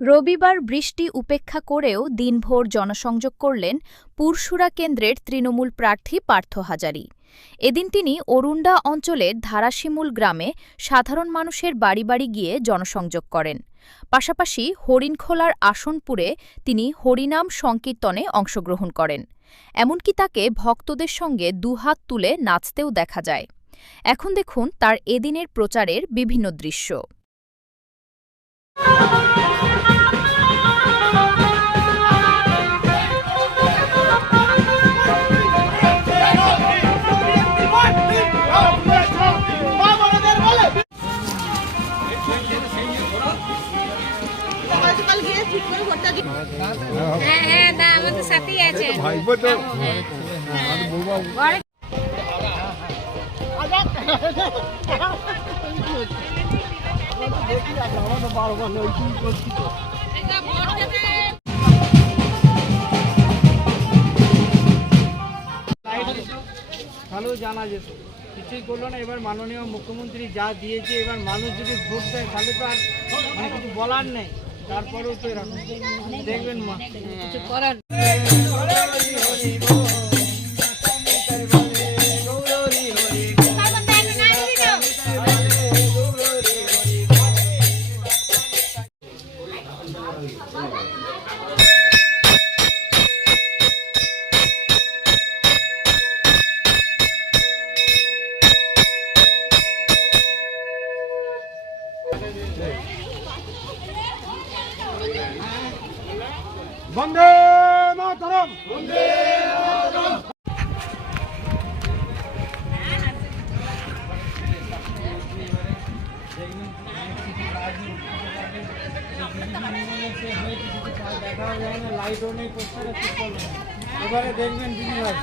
রবিবার বৃষ্টি উপেক্ষা করেও দিনভর জনসংযোগ করলেন পুরশুরা কেন্দ্রের তৃণমূল প্রার্থী পার্থ হাজারী। এদিন তিনি অরুণ্ডা অঞ্চলের ধারাশিমুল গ্রামে সাধারণ মানুষের বাড়ি বাড়ি গিয়ে জনসংযোগ করেন। পাশাপাশি হরিণখোলার আসনপুরে তিনি হরিনাম সংকীর্তনে অংশগ্রহণ করেন। এমনকি তাকে ভক্তদের সঙ্গে দুহাত তুলে নাচতেও দেখা যায়। এখন দেখুন তার এদিনের প্রচারের বিভিন্ন দৃশ্য। ভালো জানা যেত, কিছুই করলো না। এবার মাননীয় মুখ্যমন্ত্রী যা দিয়েছে, এবার মানুষ যদি ভোট দেয় তাহলে তো আর কিছু বলার নেই। তারপরেও তো এরকম দেখবেন মা কিছু করার। বন্দে মাতরম, বন্দে মাতরম। লাইটও নেই, পোস্টারে এবারে দেখবেন দিদি ভাই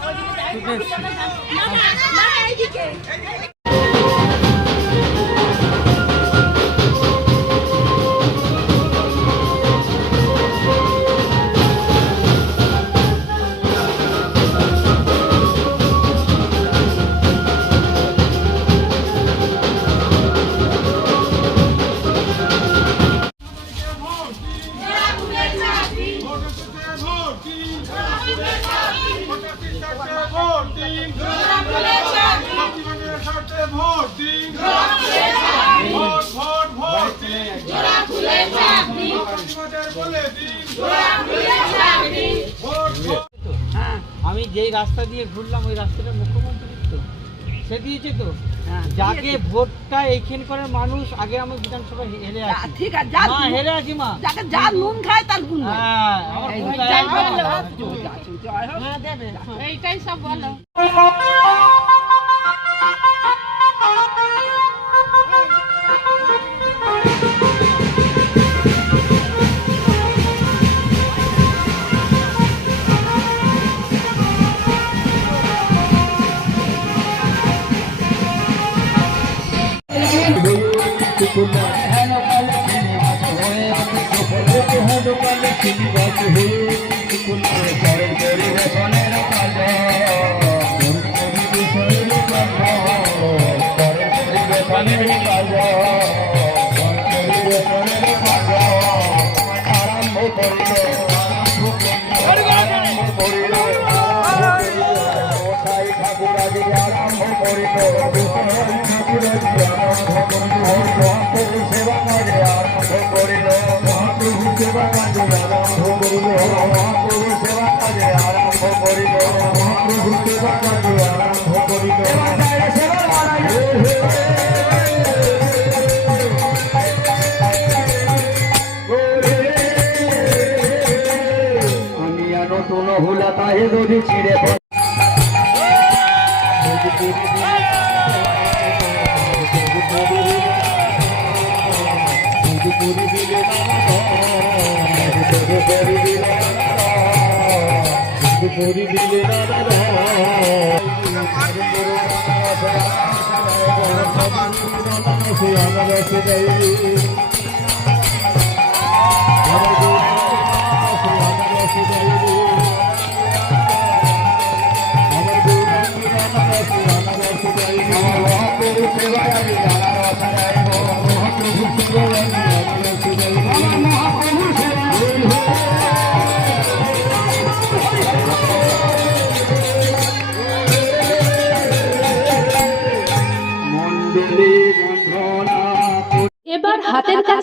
আমি যেই রাস্তা দিয়ে ঘুরলাম ওই রাস্তাটা মুখ্যমন্ত্রী তো সে দিয়েছে তো। যাকে ভোটটা এইখানে করে মানুষ, আগে আমি বিধানসভা হেরে আছি, ঠিক আছে না হেরে আছি মা, যাকে যা নুন খায় তার গুণ। হ্যাঁ এইটাই সব বলো। সেবা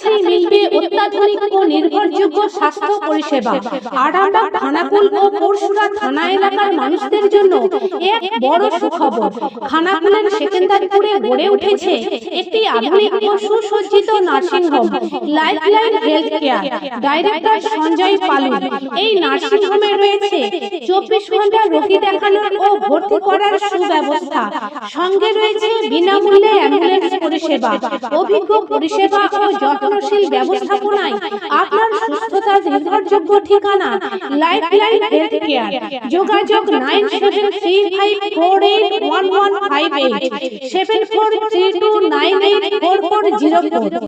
কাছেই মিলবে অত্যাধুনিক ও নির্ভরযোগ্য স্বাস্থ্য পরিষেবা। আরামবাগ, খানাকুল ও পরশুরা থানা এলাকার মানুষদের জন্য এক বড় সুখবর। খানাকুলের সেকেন্দারপুরে গড়ে উঠেছে একটি আধুনিক ও সুসজ্জিত nursing home, lifeline health care. Director Sanjay Palu. এই নার্সিং হোমে রয়েছে 24 ঘন্টা রোগী দেখানোর ও ভর্তি করার সুব্যবস্থা। সঙ্গে রয়েছে বিনামূল্যে অ্যাম্বুলেন্স পরিষেবা। অভিজ্ঞ পরিষেবা ও যত্নশীল ব্যবস্থাপনায় আপনার সুস্থতার নির্ভরযোগ্য ঠিকানা লাইফলাইন হেলথ কেয়ার। যোগাযোগ 9735481158 7432984404।